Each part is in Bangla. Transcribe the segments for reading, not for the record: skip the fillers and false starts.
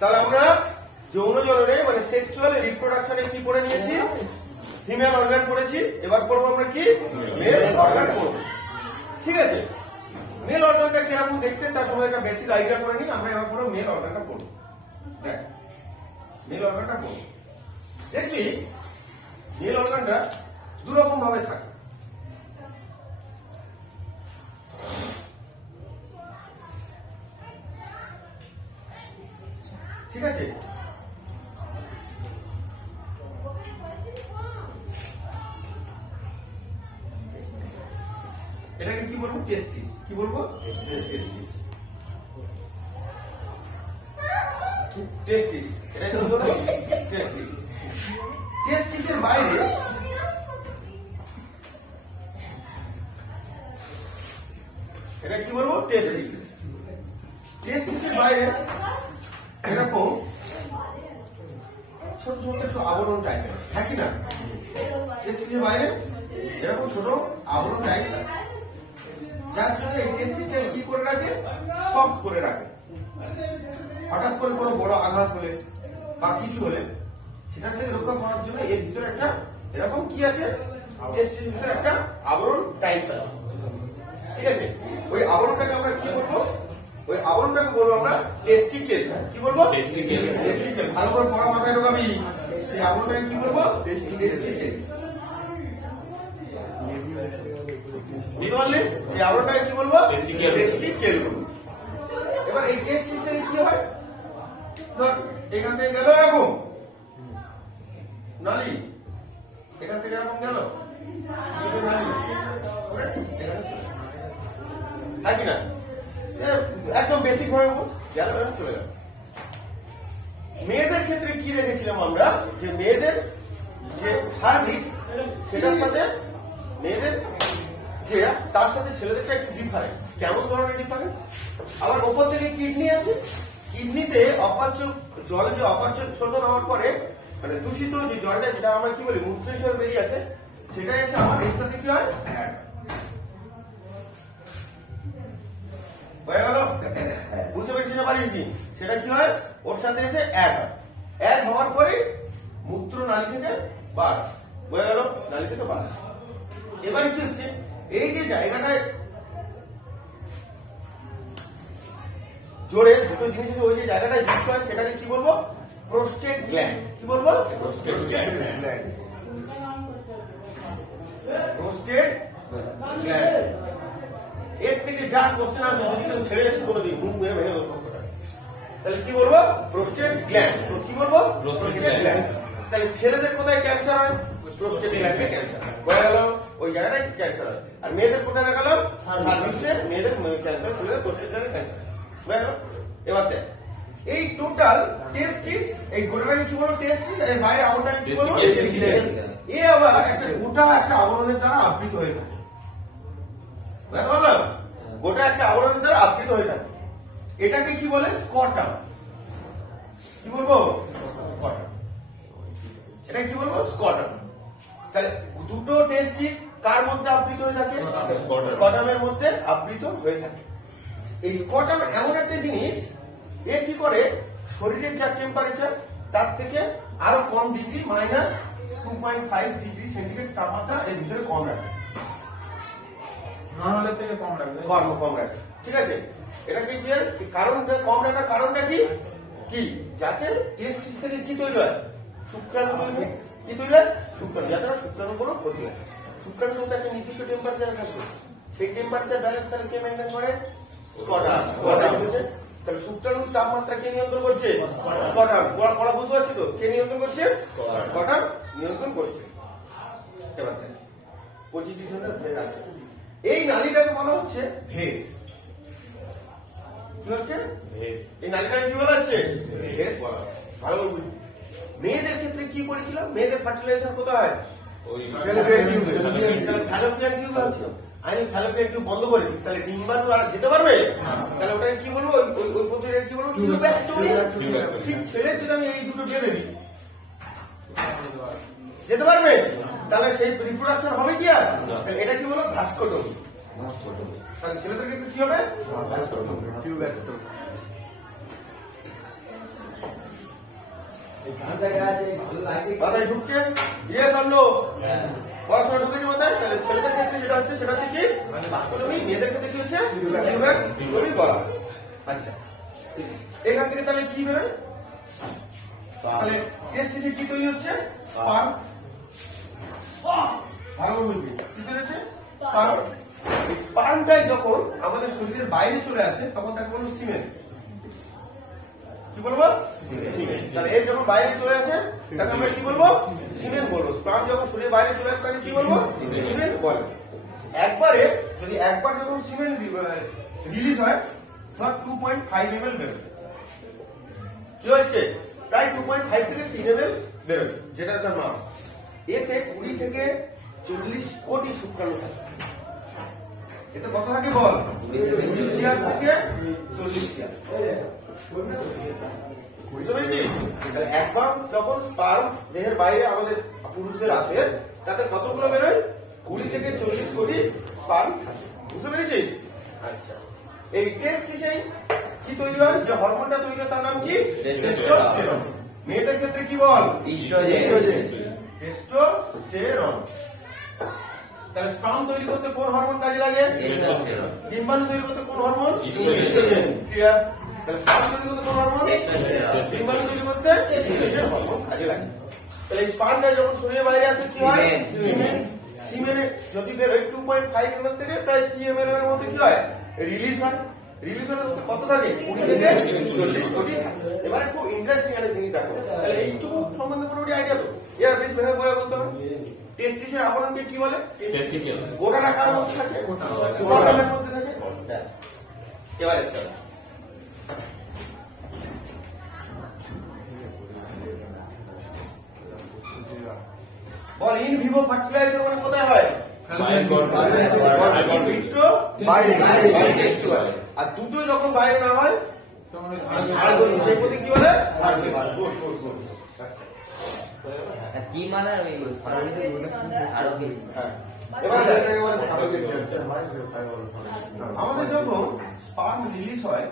তাহলে আমরা যৌন জননে মানে সেক্সুয়াল রিপ্রোডাকশনে কি পড়ে নিয়েছি? ফিমেল অর্গান পড়েছি। এবার পড়বো আমরা কি? মেল অর্গান পড়বো। ঠিক আছে, মেল অর্গানটা কিরকম দেখতে তার সময় একটা বেসিক আইডিয়া করে নিই। আমরা এবার পড়বো মেল অর্গানটা পড়বো। দেখ মেল অর্গানটা পড়বো, দেখবি মেল অর্গানটা দুরকম ভাবে থাকে। ঠিক আছে, এটাকে কি বলবো? টেস্টিস। কি বলবো? টেস্টিস। টেস্টিস, এটা কি বলবো? টেস্টিস। টেস্টিসের বাইরে এটা কি বলবো? টেস্টিস। টেস্টিসের বাইরে এরকম ছোট ছোট একটু আবরণ টাইপের, হ্যাঁ কি না? টেস্টিসের বাইরে এরকম ছোট আবরণ টাইপ আছে, যার জন্য এই টেস্টিসটা কি করে রাখে? সফট করে রাখে। হঠাৎ করে কোনো বড় আঘাত হলে বা কিছু হলে সেটা থেকে রক্ষা করার জন্য এর ভিতরে একটা এরকম কি আছে? টেস্টিসের ভিতরে একটা আবরণ টাইপ আছে। ঠিক আছে, ওই আবরণটাকে আমরা কি বলবো? ওই আবরণটাকে বলবো আমরা টেস্টিকেল। কি বলবো? টেস্টিকেল। ভালো করে পড়া মাথায় ঢোকাবি। এই আবরণটাকে কি বলবো? টেস্টিকেল। বুঝতে পারলে? এই আবরণটাকে কি বলবো? টেস্টিকেল। এবার এই টেস্টিস থেকে কি হয়? ধর এখান থেকে গেল এরকম নালী, এখান থেকে এরকম গেল না, একদম বেসিক ভাবে গেল চলে গেল। মেয়েদের ক্ষেত্রে কি রেখেছিলাম আমরা? যে মেয়েদের যে সার্ভিস সেটার সাথে মেয়েদের যে তার সাথে ছেলেদেরটা একটু ডিফারেন্স। কেমন ধরনের ডিফারেন্স? আবার ওপর থেকে কিডনি আছে, কিডনিতে অপাচ্য জলে যে অপাচ্য শোধন হওয়ার পরে মানে দূষিত যে জলটা যেটা আমরা কি বলি মূত্র হিসেবে বেরিয়ে আসে, সেটা এসে আমার এর সাথে কি হয়? হয়ে গেল? বুঝতে পেরেছি না পারিস? সেটা কি হয়? ওর সাথে এসে এক হওয়ার পরে মূত্র নালী থেকে বার হয়ে গেল, নালী থেকে বার। এবারে কি হচ্ছে? এই যে জায়গাটায় জোরে দুটো জিনিস ওই যে জায়গাটায় যুক্ত হয় সেটাকে কি বলবো? Prostate gland. কি বলবো? Prostate gland. Prostate gland. এর থেকে যা কোশ্চেন আমি যদি কেউ ছেড়ে এসে কোনোদিন মুখ মেরে ভেঙে দেবো, তাহলে কি বলবো? Prostate gland. কি বলবো? Prostate gland. তাহলে ছেলেদের কোথায় ক্যান্সার হয়? প্রোস্টেট গ্ল্যান্ডে ক্যান্সার হয়ে গেল, ওই জায়গাটায় ক্যান্সার হয়। আর মেয়েদের কোথায় দেখালাম? সার্ভিসে মেয়েদের ক্যান্সার, ছেলেদের প্রোস্টেট গ্ল্যান্ডে ক্যান্সার হয়ে গেল। এবার দেখ এই টোটাল টেস্টিস, এই গোটাটাকে কি বলবো? টেস্টিস। এর বাইরে আবরণটাকে কি বলবো? টেস্টিকেল। এ আবার একটা গোটা একটা আবরণের দ্বারা আবৃত হয়ে থাকে। বুঝতে পারলাম? গোটা একটা আবরণের দ্বারা আবৃত হয়ে থাকে। এটাকে কি বলে? স্কটাম। কি বলবো? স্কটাম। এটা কি বলবো? স্কটাম। তাহলে দুটো টেস্টিস কার মধ্যে আবৃত হয়ে থাকে? স্কটামের মধ্যে আবৃত হয়ে থাকে। এই স্কটাম এমন একটা জিনিস, এ কি করে? শরীরের যা টেম্পারেচার তার থেকে আরো কম ডিগ্রি -2.5 ডিগ্রি সেন্টিগ্রেড তাপমাত্রা এর ভিতরে কম রাখে, নরমালের থেকে কম রাখে। ঠিক আছে, এটাকে কি কারণটা? কম রাখার কারণটা কি? যাতে টেস্টিস থেকে কি তৈরি হয়? শুক্রাণু তৈরি হয়। কি তৈরি হয়? শুক্রাণু। যাতে শুক্রাণু কোনো ক্ষতি হয়। শুক্রাণু কিন্তু একটা নির্দিষ্ট টেম্পারেচার থাকবে। সেই টেম্পারেচার ব্যালেন্স তাহলে কে মেনটেন করে? স্কটাম। তাহলে শুক্রাণুর তাপমাত্রা কে নিয়ন্ত্রণ করছে? স্কটাম। পড়া বুঝতে পারছি তো? কে নিয়ন্ত্রণ করছে? স্কটাম নিয়ন্ত্রণ করছে। এবার দেখ পজিটিভের ভেজ আছে। এই নালীটাকে বলা হচ্ছে ভেজ। কি হচ্ছে? ভেজ। এই নালীটাকে কি বলা হচ্ছে? ভেজ বলা হচ্ছে। ভালো বলি। মেয়েদের ক্ষেত্রে কি করেছিলাম? মেয়েদের ফার্টিলাইজেশন কোথায়? ওই ফ্যালোপিয়ান টিউবে। ফ্যালোপিয়ান টিউব আছে। আমি ফ্যালোপিয়ান টিউব বন্ধ করি, তাহলে ডিম্বাণু আর যেতে পারবে? তাহলে ওটাকে কি বলবো? ওই পদ্ধতিটা কি বলবো? টিউব্যাক্টমি। ঠিক ছেলের যদি আমি এই দুটো বেঁধে দিই, যেতে পারবে? তাহলে সেই রিপ্রোডাকশন হবে কি? আর এটা কি বলো? ভাস্কোটমি। তাহলে ছেলেদেরকে কি হবে? ভাস্কোটমি, টিউব্যাক্টমি। মাথায় ঢুকছে? ইয়েস আর নো? পড়াশোনা ঢুকেছে মাথায়? তাহলে ছেলেদের ক্ষেত্রে যেটা হচ্ছে সেটা হচ্ছে কি ভাস্করমি, মেয়েদের ক্ষেত্রে কি হচ্ছে টিউব্যাক্টমি বলা। আচ্ছা, এখান থেকে তাহলে কি বেরোয়? তাহলে টেস্টিসে কি তৈরি হচ্ছে? স্পার্ম। ভালো বলবি কি বেরোচ্ছে? স্পার্ম। এই স্পার্মটাই যখন আমাদের শরীরের বাইরে চলে আসে তখন তাকে বলবো সিমেন। কি বলবো? তাহলে এই যখন বাইরে চলে আসে তাকে আমরা কি বলবো? সিমেন বলবো। স্পার্ম যখন শরীরের বাইরে চলে আসে তাকে কি বলবো? সিমেন বলে। একবারে যদি একবার যখন সিমেন রিলিজ হয় ধর 2.5 ml বেরোয়, কি হয়েছে? প্রায় 2.5 থেকে 3 ml বেরোয়, যেটা তার মাপ। এতে 20 থেকে 40 কোটি শুক্রাণু থাকে। এতে কত থাকে বল? 20 সিআর থেকে 40 সিআর। বুঝতে পেরেছিস? একবার যখন স্পার্ম দেহের বাইরে আমাদের পুরুষদের আসে তাতে কতগুলো বেরোয়? 20 থেকে 40 কোটি স্পার্ম থাকে। বুঝতে পেরেছিস? আচ্ছা, এই টেস্টিসেই কি তৈরি হয়? যে হরমোনটা তৈরি হয় তার নাম কি? টেস্টোস্টেরন। মেয়েদের ক্ষেত্রে কি বল? টেস্টোস্টেরন। তাহলে স্পার্ম তৈরি করতে কোন হরমোন কাজে লাগে? ডিম্বাণু তৈরি করতে কোন হরমোন? ক্লিয়ার? তাহলে স্পার্ম তৈরি করতে কোন হরমোন? ডিম্বাণু তৈরি করতে ইস্ট্রোজেন হরমোন কাজে লাগে। তাহলে স্পার্মটা যখন শরীরের বাইরে আসে কি হয়? সিমেন। সিমেনে যদি বেরোয় 2.5 ml থেকে প্রায় 3 ml এর মধ্যে কি হয়? রিলিজ হয়। রিলিজ হলে কত থাকে? 20 থেকে 40 কোটি থাকে। এবারে খুব ইন্টারেস্টিং একটা জিনিস দেখো, তাহলে এইটুকু সম্বন্ধে মোটামুটি আইডিয়া তো? এর বেশ ভেবে বলে বলতে হবে। টেস্টিসের আবরণকে কি বলে? গোটাটা কার মধ্যে থাকে? স্পার্মের মধ্যে থাকে। এবারে বল, ইন ভিভো ফার্টিলাইজার মানে কোথায় হয়? আর দুটো যখন বাইরে না হয় সেই প্রতি কি বলে? আমাদের যখন স্পার্ম রিলিজ হয়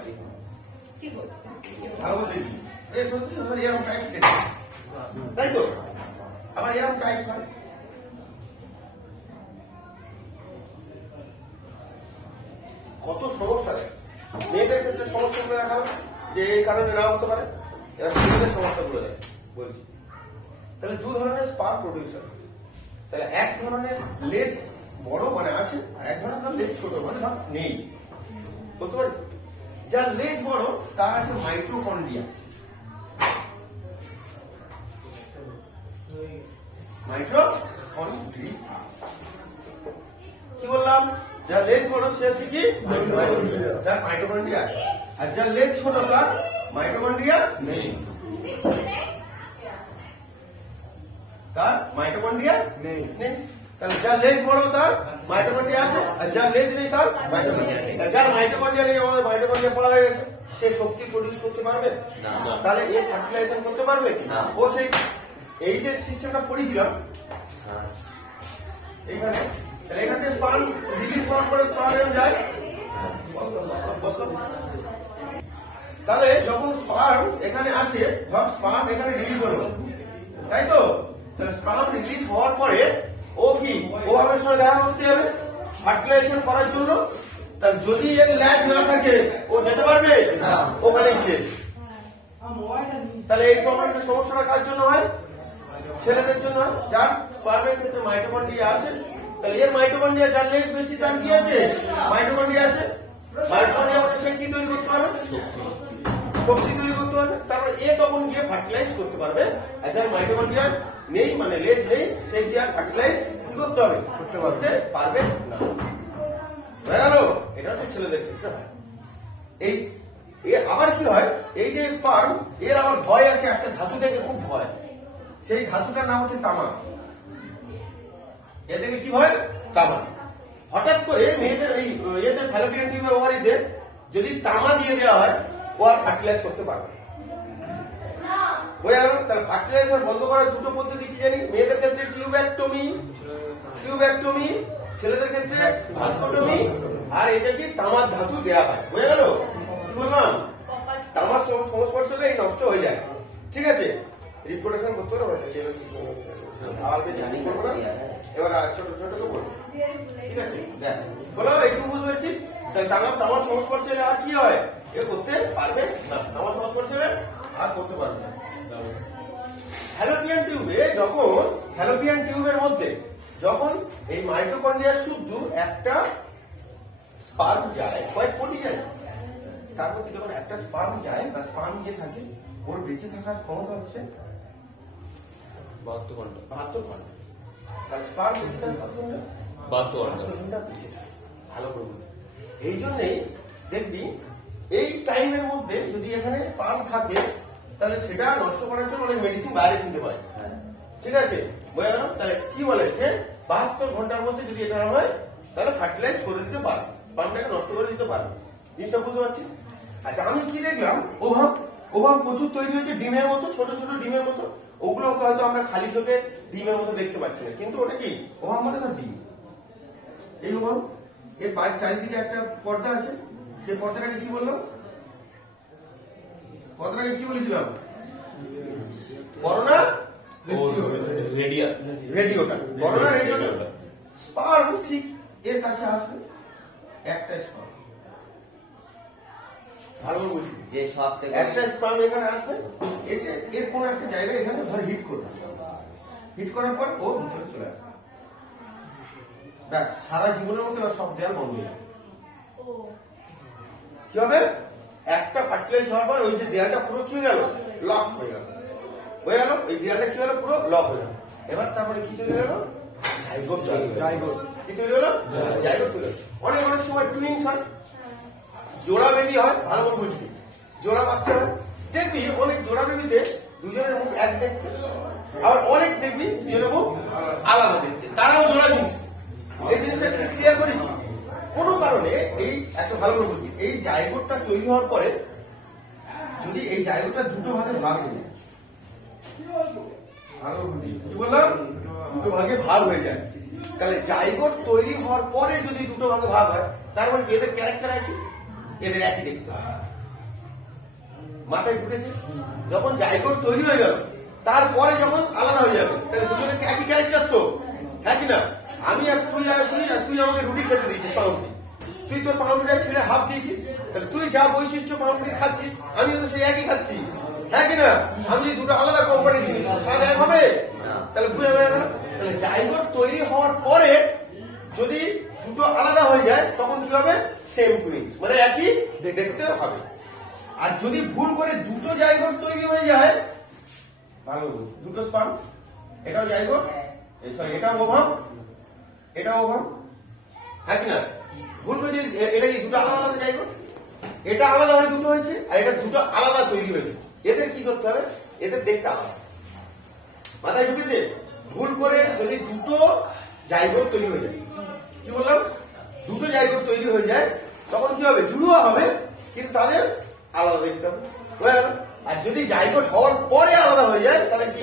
এরকম টাইপ, তাই তো? আবার এরকম টাইপ হয়। কত সমস্যা দেয় মেয়েদের ক্ষেত্রে? সমস্যা করে রাখা যে এই কারণে না হতে পারে। এবার ছেলেদের সমস্যা করে দেয় বলছি। তাহলে দু ধরনের স্পার্ম প্রডিউসার। তাহলে এক ধরনের লেজ বড় মানে আছে, আর এক ধরনের লেজ ছোট মানে নেই। বলতে পারি যার লেজ বড় তার আছে মাইটোকন্ড্রিয়া। মাইটোকন্ড্রিয়া কি বললাম? যার লেজ বড় সে আছে কি? যার মাইটোকন্ড্রিয়া। আর যার লেজ ছোট তার মাইটোকন্ড্রিয়া নেই। তার মাইটোকন্ড্রিয়া নেই। তাহলে যার লেজ বড় তার মাইটোকন্ড্রিয়া আছে, আর যার লেজ নেই তার মাইটোকন্ড্রিয়া নেই। যার মাইটোকন্ড্রিয়া নেই, আমাদের মাইটোকন্ড্রিয়া পড়া হয়ে গেছে, সে শক্তি প্রডিউস করতে পারবে না। তাহলে এ ফার্টিলাইজেশন করতে পারবে না। ও সেই এই যে সিস্টেমটা পড়েছিলাম এইখানে, এখান থেকে স্পার্ম রিলিজ হওয়ার পরে স্পার্ম যায়। তাহলে যখন স্পার্ম এখানে আছে, ধর স্পার্ম এখানে রিলিজ হলো, তাই তো? তাহলে স্পার্ম রিলিজ হওয়ার পরে ও কি ওভাবের সঙ্গে দেখা করতে যাবে ফার্টিলাইজেশন করার জন্য। তাহলে যদি এর ল্যাগ না থাকে ও যেতে পারবে না, ওখানেই শেষ। তাহলে এই প্রবলেমটা সমস্যাটা কার জন্য হয়? ছেলেদের জন্য হয়, যার স্পার্মের ক্ষেত্রে মাইটোকন্ড্রিয়া আছে। তাহলে এর মাইটোকন্ড্রিয়া যার লেজ বেশি তার কি আছে? মাইটোকন্ড্রিয়া আছে। মাইটোকন্ড্রিয়া মানে সে কি তৈরি করতে পারবে? শক্তি তৈরি করতে পারবে। তারপর এ তখন গিয়ে ফার্টিলাইজ করতে পারবে। আর যার মাইটোকন্ড্রিয়া নেই মানে লেজ নেই, সেই গিয়ে ফার্টিলাইজ কি করতে হবে? করতে পারবে না। হয়ে গেল? এটা হচ্ছে ছেলেদের ক্ষেত্রে হয়। এই আবার কি হয়? এই যে স্পার্ম, এর আবার ভয় আছে, একটা ধাতু থেকে খুব ভয়। সেই ধাতুটার নাম হচ্ছে তামা। এ থেকে কি হয়? তামা। হঠাৎ করে মেয়েদের এই এতে ফ্যালোপিয়ান টিউবে ওভারিতে যদি তামা দিয়ে দেওয়া হয়, ও আর ফার্টিলাইজ করতে পারবে না। বোঝা গেল? তাহলে ফার্টিলাইজার বন্ধ করার দুটো পদ্ধতি কি জানি? মেয়েদের ক্ষেত্রে টিউব্যাক্টমি, ছেলেদের ক্ষেত্রে ভাস্কোটমি। আর এটা কি তামার ধাতু দেওয়া হয়। বোঝা গেল? কি বললাম? তামার সংস্পর্শ হলে নষ্ট হয়ে যায়। ঠিক আছে? রিপ্রোডাকশন করতে হবে আর বেশি করবো না। এবার ছোট ছোট করবো, ঠিক আছে? দেখ বলো একটু বুঝতে পারছিস? তাহলে আমার সংস্পর্শে এলে আর কি হয়? এ করতে পারবে না, আমার সংস্পর্শে এলে আর করতে পারবে না। ফ্যালোপিয়ান টিউবে যখন ফ্যালোপিয়ান টিউবের মধ্যে যখন এই মাইটোকন্ড্রিয়ার শুদ্ধ একটা স্পার্ম যায়, কয়েক কোটি যায়, তার মধ্যে যখন একটা স্পার্ম যায় বা স্পার্ম যে থাকে ওর বেঁচে থাকার ক্ষমতা হচ্ছে 72 ঘন্টা। 72 ঘন্টা। তাহলে স্পার্ম বেঁচে থাকে কত ঘন্টা? 72 ঘন্টা বেঁচে থাকে। ভালো করে বুঝ। এই জন্যই দেখবি এই টাইমের মধ্যে যদি এখানে স্পার্ম থাকে তাহলে সেটা নষ্ট করার জন্য অনেক মেডিসিন বাইরে কিনতে হয়, ঠিক আছে? বোঝা গেল? তাহলে কি বলে যে 72 ঘন্টার মধ্যে যদি এটা হয় তাহলে ফার্টিলাইজ করে দিতে পারবে, স্পার্মটাকে নষ্ট করে দিতে পারবে। জিনিসটা বুঝতে পারছিস? আচ্ছা, আমি কি দেখলাম, ওভাম প্রচুর তৈরি হয়েছে ডিমের মতো, ছোট ছোট ডিমের মতো। ওগুলোকে হয়তো আমরা খালি চোখে ডিমের মতো দেখতে পাচ্ছি না, কিন্তু ওটা কি ওভাম মানে তার ডিম। এই ওভাম এর চারিদিকে একটা পর্দা আছে, সেই পর্দাটাকে কি বললাম? পর্দাটাকে কি বলেছিলাম? করোনা রেডিওটা, করোনা রেডিওটা। স্পার্ম ঠিক এর কাছে আসবে, একটা স্পার্ম ভালো বুঝি যে সব থেকে একটা স্পার্ম এখানে আসবে, এসে এর কোন একটা জায়গায় এখানে ধর হিট করবে, হিট করার পর ও ভিতরে চলে আসবে। ব্যাস, সারা জীবনের মধ্যে ওর সব দেয়াল বন্ধ হয়ে যাবে। কি হবে? একটা ফার্টিলাইজ হওয়ার পর ওই যে দেয়ালটা পুরো কি হয়ে গেল? লক হয়ে গেল। হয়ে গেল ওই দেয়ালটা কি হলো? পুরো লক হয়ে গেল। এবার তারপরে কি তৈরি হলো? জাইগোট। কি তৈরি হলো? জাইগোট তৈরি হলো। অনেক অনেক সময় টুইনস হয়, জোড়া বেবি হয়। ভালো করে বুঝবি, জোড়া বাচ্চা হয়। দেখবি অনেক জোড়া বেবিতে দুজনের মুখ এক দেখতে, আবার অনেক দেখবি দুজনের মুখ আলাদা দেখতে, তারাও জোড়া কিন্তু। এই জিনিসটা ক্লিয়ার করিস? কোনো কারণে এই এত ভালো করে বুঝবি, এই জাইগোটটা তৈরি হওয়ার পরে যদি এই জাইগোটটা দুটো ভাগে ভাগ হয়ে যায়, ভালো বুঝবি কি বললাম? দুটো ভাগে ভাগ হয়ে যায়, তাহলে জাইগোট তৈরি হওয়ার পরে যদি দুটো ভাগে ভাগ হয়, তার মানে এদের ক্যারেক্টার একই, এদের একই দেখতে হবে। মাথায় ঢুকেছে? যখন জাইগোট তৈরি হয়ে গেল তারপরে যখন আলাদা হয়ে যাবে, তাহলে দুজনের একই ক্যারেক্টার তো, হ্যাঁ কি না? আমি আর তুই আমাকে রুটি খেতে দিয়েছিস পাউরুটি, তুই তোর পাউরুটিটা ছেড়ে হাফ দিয়েছিস, তাহলে তুই যা বৈশিষ্ট্য পাউরুটি খাচ্ছিস আমিও তো সেই একই খাচ্ছি, হ্যাঁ কি না? আমি যদি দুটো আলাদা কোম্পানি কিনি স্বাদ এক হবে? তাহলে বুঝা যাবে না? তাহলে জাইগোট তৈরি হওয়ার পরে যদি দুটো আলাদা হয়ে যায় তখন কি হবে? সেম টুইনস, মানে একই দেখতে হবে। আর যদি ভুল করে দুটো জাইগোট তৈরি হয়ে যায়, ভালো দুটো স্পার্ম, এটাও জাইগোট, সরি এটাও ওভাম, এটাও ওভাম, হ্যাঁ কি না? ভুল করে যদি এটা কি দুটো আলাদা আলাদা জাইগোট, এটা আলাদা হয়ে দুটো হয়েছে আর এটা দুটো আলাদা তৈরি হয়েছে, এদের কি করতে হবে? এদের দেখতে আলাদা। মাথায় ঢুকেছে? ভুল করে যদি দুটো জাইগোট তৈরি হয়ে যায়, কি বললাম? দুটো জাইগোট তৈরি হয়ে যায় তখন কি হবে? জুড়ুয়া হবে, কিন্তু তাদের আলাদা দেখতে হবে। বোঝা গেল? আর যদি জাইগোট হওয়ার পরে আলাদা হয়ে যায় তাহলে কি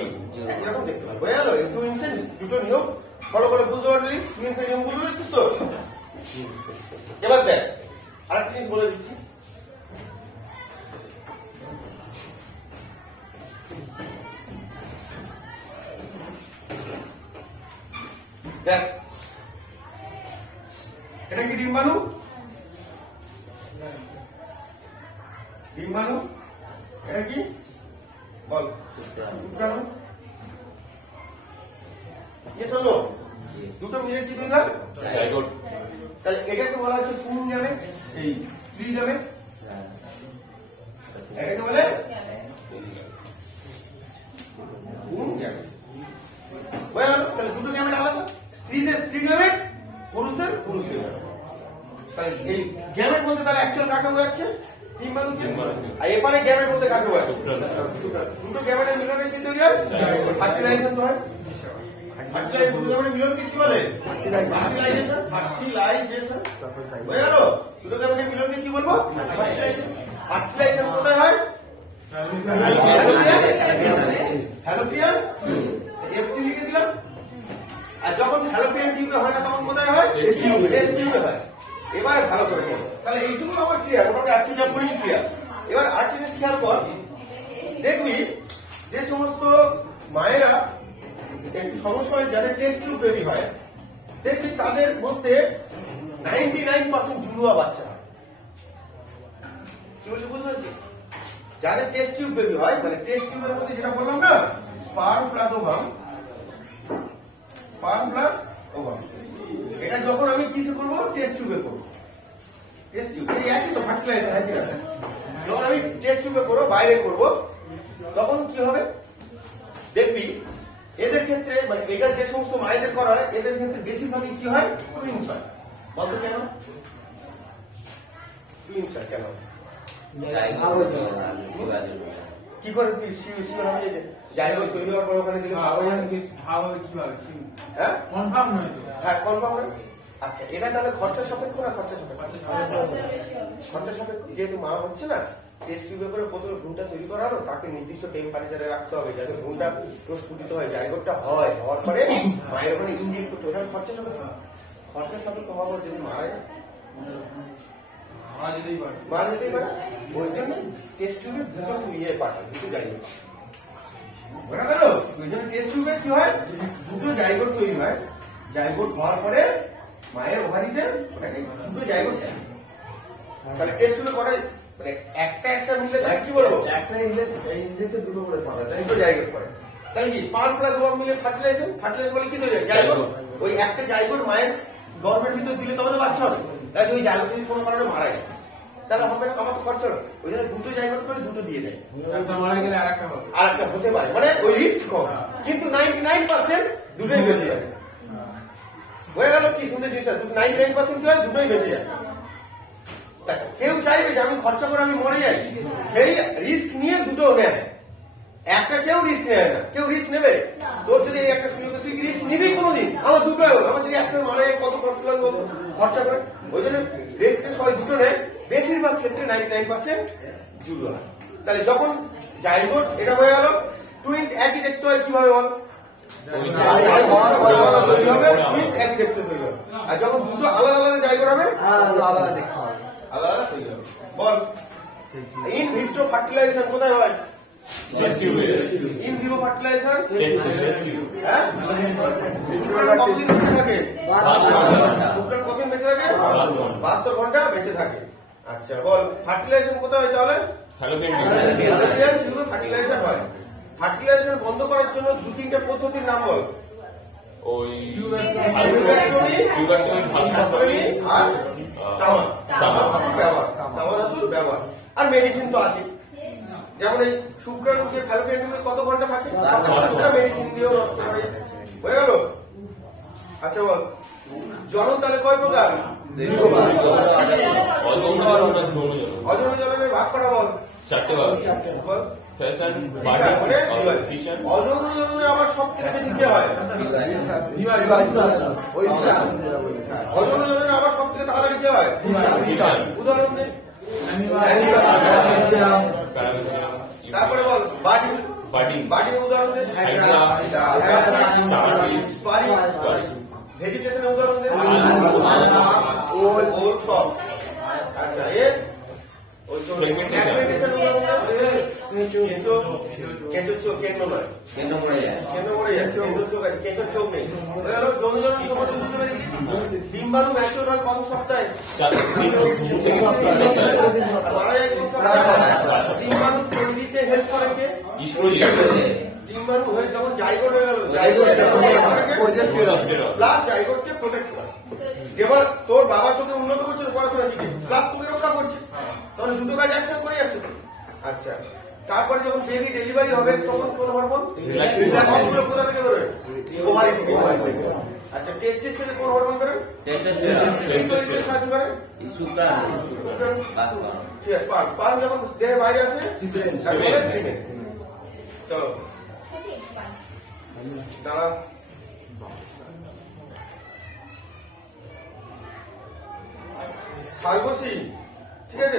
একই রকম দেখতে হবে। বোঝা গেল? এই টুইনসের দুটো নিয়ম ফলো করে বুঝতে পারলি? টুইনসের নিয়ম বুঝতে পারছিস তো? এবার দেখ আরেকটা জিনিস বলে দিচ্ছি। দেখ, এটা কি ডিম্বাণু? ডিম্বাণু এটা কি বল? শুক্রাণু। শোনো, দুটো মিলে কি তৈরি হয়? জাইগোট। তাহলে এটাকে বলা হচ্ছে পুং গ্যামেট, এই স্ত্রী গ্যামেট। এটাকে বলে পুং গ্যামেট। বোঝা গেল? তাহলে দুটো গ্যামেট আলাদা, স্ত্রীদের স্ত্রী গ্যামেট, পুরুষদের পুরুষ গ্যামেট। তাহলে এই গ্যামেট বলতে তাহলে অ্যাকচুয়াল কাকে বোঝাচ্ছে? ডিম্বাণুকে। আর এপারে গ্যামেট বলতে কাকে বোঝাচ্ছে? দুটো গ্যামেটের মিলনে কি তৈরি হয়? ফার্টিলাইজেশন হয়। দুটো গ্যামেটের মিলনকে কি বলে? ফার্টিলাইজেশন। ফার্টিলাইজেশন বোঝা গেল? দুটো গ্যামেটের মিলনকে কি বলবো? ফার্টিলাইজেশন। ফার্টিলাইজেশন কোথায় হয়? ফ্যালোপিয়ান এফটি লিখে দিলাম। আর যখন ফ্যালোপিয়ান টিউবে হয় না তখন কোথায় হয়? টেস্ট টিউবে হয়। এবার ভালো করে পড়ো। তাহলে এইটুকু আমার ক্লিয়ার, মোটামুটি আজকে যা পড়ি ক্লিয়ার। এবার আরেকটা জিনিস খেয়াল কর, দেখবি যে সমস্ত মায়েরা একটু সমস্যা হয় যাদের টেস্ট টিউব বেবি হয়, দেখছি তাদের মধ্যে 99% জুলুয়া বাচ্চা হয়। কি বলছি বুঝতে পারছি? যাদের টেস্ট টিউব বেবি হয়, মানে টেস্ট টিউবের মধ্যে যেটা বললাম না, sperm plus ovum, sperm plus ovum, এটা যখন আমি কিছু করবো টেস্ট টিউবে করবো, টেস্ট টিউব এই একই তো ফার্টিলাইজার একই না। যখন আমি টেস্ট টিউবে করবো, বাইরে করবো, তখন কি হবে দেখবি এদের ক্ষেত্রে, মানে এটা যে সমস্ত মায়েদের করা হয় এদের ক্ষেত্রে বেশিরভাগই কি হয়, টুইনস হয়। বলতো কেন টুইনস হয়? কেন কি করে জায়গা তৈরি হওয়ার পর ওখানে দিলে হ্যাঁ কনফার্ম নয়? আচ্ছা, এটা তাহলে খরচা সাপেক্ষ না খরচা সাপেক্ষ? খরচা সাপেক্ষ। যেহেতু মা হচ্ছে না, টেস্ট টিউবে করে প্রথমে ভ্রূণটা তৈরি করা হলো, তাকে নির্দিষ্ট টেম্পারেচারে রাখতে হবে যাতে ভ্রূণটা প্রস্ফুটিত হয়, জায়গাটা হয়, হওয়ার পরে মায়ের ওখানে ইনজেক্ট করতে হবে। খরচা সাপেক্ষ। খরচা সাপেক্ষ হওয়ার পর যদি মারা যায়, মারা যেতেই পারে। ওই জন্য টেস্ট টিউবে দুটো ইয়ে পাঠায়, দুটো জায়গা বোঝা গেল? ওই জন্য টেস্ট টিউবে কি হয়, দুটো জায়গা তৈরি হয়, জায়গা হওয়ার পরে মায়ের ওভারিতে ওটাকে দুটো জায়গা দেয়। তাহলে টেস্ট টিউবে করা মানে একটা মিলে তাহলে কি বলবো, একটা ইনজেক্টে দুটো করে পাওয়া যায়, দুটো জায়গা করে। তাহলে কি স্পার্ম প্লাস ওভাম মিলে ফার্টিলাইজেশন, ফার্টিলাইজেশন বলে কি তৈরি হয়, জায়গা। ওই একটা জায়গা মায়ের গর্ভের ভিতর দিলে তবে তো বাচ্চা হবে। তাহলে ওই জায়গা যদি কোনো কারণে মারা যায় তাহলে হবে না, আমার তো খরচা হবে। ওই জন্য দুটো জায়গা করে দুটো দিয়ে দেয়, মারা গেলে আরেকটা হতে পারে, মানে ওই রিস্ক কম। কিন্তু 99% দুটোই বেঁচে যাবে। হয়ে গেল কি সুন্দর জিনিস, 99% কি হয়, দুটোই বেঁচে যায়। কেউ চাইবে যে আমি খরচা করে আমি মরে যাই, সেই রিস্ক নিয়ে দুটো নেয়। একটা কেউ রিস্ক নেয় না। কেউ রিস্ক নেবে? তোর যদি একটা সুযোগ, তুই রিস্ক নিবি কোনোদিন? আমার দুটো হোক, আমার যদি একটা মারা যায় কত কষ্ট লাগবে খরচা করে। ওই জন্য রিস্ক সবাই দুটো নেয়, বেশিরভাগ ক্ষেত্রে 99% জুলুয়া। তাহলে যখন জাইগোট এটা হয়ে গেল, টুইন্স একই দেখতে হয় কিভাবে বল? তৈরি হবে, টুইন্স একই দেখতে তৈরি হবে। আর যখন দুটো আলাদা আলাদা জাইগোট হবে, আলাদা দেখতে হবে, আলাদা তৈরি হবে। বল ইন ভিট্রো ফার্টিলাইজেশন কোথায় হয়? ইন ভিভো ফার্টিলাইজেশন হ্যাঁ, কতদিন বেঁচে থাকে? 72 বেঁচে থাকে, 72 ঘন্টা বেঁচে থাকে। আচ্ছা বল ফার্টিলাইজেশন কোথায় হয় তাহলে? ফ্যালোপিয়ান টিউবে ফার্টিলাইজেশন হয়। ফার্টিলাইজেশন বন্ধ করার জন্য দু তিনটা পদ্ধতির নাম বল। ওই আর তামা ধাতুর ব্যবহার, আর মেডিসিন তো আছে। যেমন এই শুক্রাণুকে ফ্যালোপিয়ান টিউবে কত ঘন্টা থাকে, মেডিসিন দিয়েও নষ্ট করে। হয়ে গেল? আচ্ছা বল জনন তাহলে কয় প্রকার? অযৌন জননের ভাগ করা বল। 4টে ভাগ। বল অযৌন জননে আবার সব থেকে বেশি কি হয়? অযৌন জননে আবার সব থেকে তাড়াতাড়ি কি হয়? উদাহরণ দে। তারপরে বল বাডির উদাহরণ দে। ভেজিটেশনের উদাহরণ দে। ওল সব। আচ্ছা এর ফ্র্যাগমেন্টেশন উদাহরণ দে। কেঁচো নয়, কেঁচো মরে যায়, কেঁচোর চোখ নেই। যৌনজনন ডিম্বাণু ম্যাচিওর হয় কত সপ্তাহে? মারা যায় কোন সপ্তাহে? ডিম্বাণু তৈরিতে হেল্প করে কে? ডিম্বাণু হয়ে যখন জাইগোট হয়ে গেল, প্লাস জাইগোটকে প্রোটেক্ট করে। এবার তোর বাবা তোকে উন্নত করছে পড়াশোনা শিখে, প্লাস তোকে রক্ষা করছে, তখন দুটো কাজ একসাথে করে যাচ্ছে। আচ্ছা তারপরে যখন বেবি ডেলিভারি হবে তখন কোন হরমোন? কোথা থেকে বেরোয়? ওভারি থেকে। আচ্ছা টেস্টিস থেকে কোন হরমোন বেরোয়? টেস্টোস্টেরন সাহায্য করে শুক্রাণু। ঠিক আছে, স্পার্ম যখন দেহের বাইরে আসে চলো দাঁড়া। সালবসি ঠিক আছে।